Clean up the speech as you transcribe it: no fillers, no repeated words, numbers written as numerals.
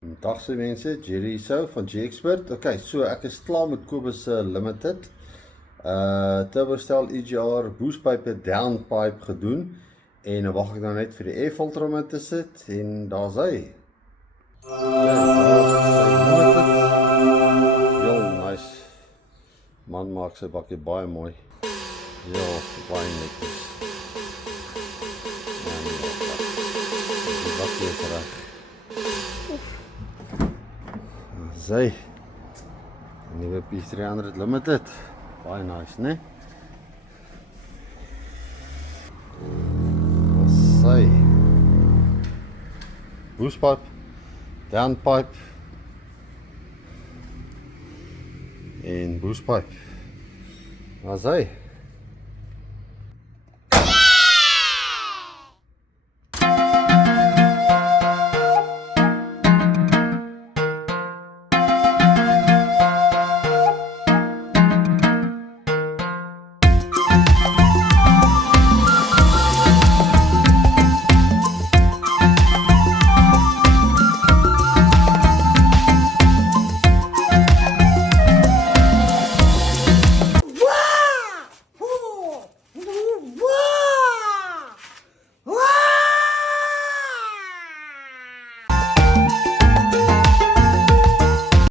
Dag se mense, Jerry so van G-Expert. Okay, so ek is klaar met Kobus Limited. Turbostel EGR boostpipe downpipe gedoen en nou wag ek nou net vir die air filter om in te sit en daar's hy. Heel nice. Man maak sy bakkie baie mooi. Ja, baie netjies. Die bakkie is reg. Sy nuwe P300 Limited, baie nice, né? Sy boostpipe, downpipe en boostpipe. Daar's hy.